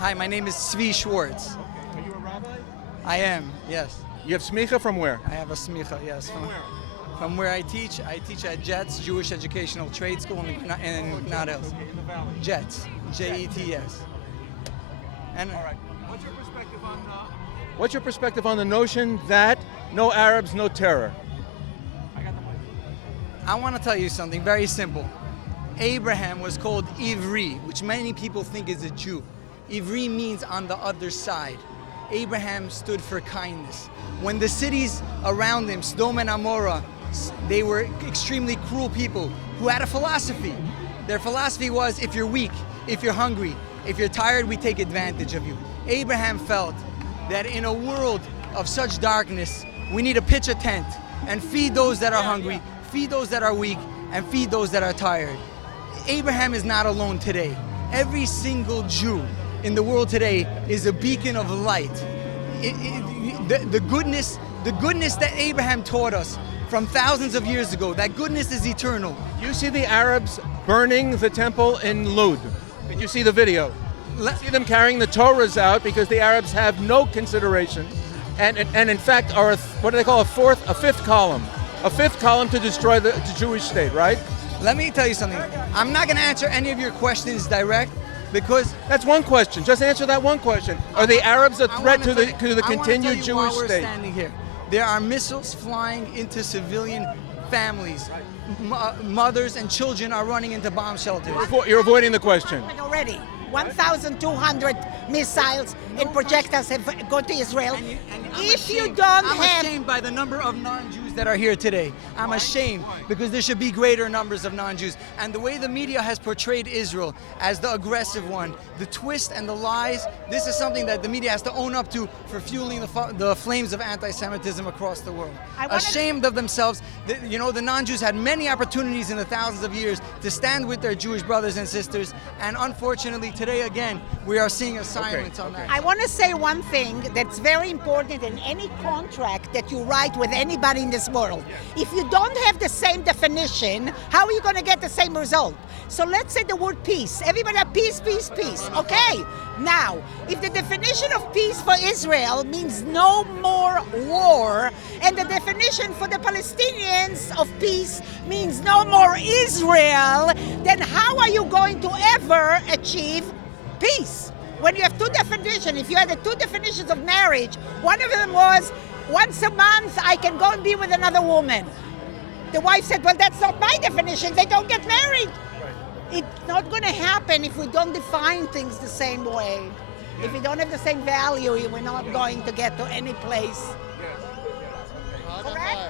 Hi, my name is Zvi Schwartz. Are you a rabbi? I am, yes. You have smicha from where? I have a smicha, yes. From where? From where I teach at JETS, Jewish Educational Trade School in Gnadels. Okay, in the valley. JETS, J-E-T-S. And All right. What's your perspective on the notion that no Arabs, no terror? I want to tell you something very simple. Abraham was called Ivri, which many people think is a Jew. Ivri means on the other side. Abraham stood for kindness. When the cities around him, Sodom and Amorah, they were extremely cruel people who had a philosophy. Their philosophy was, if you're weak, if you're hungry, if you're tired, we take advantage of you. Abraham felt that in a world of such darkness, we need to pitch a tent and feed those that are hungry, feed those that are weak, and feed those that are tired. Abraham is not alone today. Every single Jew in the world today is a beacon of light. The goodness that Abraham taught us from thousands of years ago, that goodness is eternal. You see the Arabs burning the temple in Lud. Did you see the video? You see them carrying the Torahs out because the Arabs have no consideration, and in fact are what do they call a fifth column to destroy the Jewish state, right? Let me tell you something. I'm not going to answer any of your questions direct because that's one question. Just answer that one question. Are the Arabs a threat to the continued Jewish state? state? Standing here, there are missiles flying into civilian families. Mothers and children are running into bomb shelters. You're avoiding the question. Already, 1,200 missiles and projectiles have gone to Israel. I'm ashamed by the number of non-Jews that are here today. I'm ashamed because there should be greater numbers of non-Jews. And the way the media has portrayed Israel as the aggressive one, the twist and the lies, this is something that the media has to own up to for fueling the flames of anti-Semitism across the world. Ashamed of themselves. You know, the non-Jews had many opportunities in the thousands of years to stand with their Jewish brothers and sisters, and unfortunately today again we are seeing a silence on that. I want to say one thing that's very important in any contract that you write with anybody in this world. If you don't have the same definition, how are you going to get the same result? So let's say the word peace. Everybody, peace, peace, peace. Okay. Now, if the definition of peace for Israel means no more war, and the definition for the Palestinians of peace means no more Israel, then how are you going to ever achieve peace? When you have two definitions, if you had the two definitions of marriage, one of them was once a month I can go and be with another woman. The wife said, well, that's not my definition. They don't get married. It's not going to happen if we don't define things the same way. If we don't have the same value, we're not going to get to any place. Correct?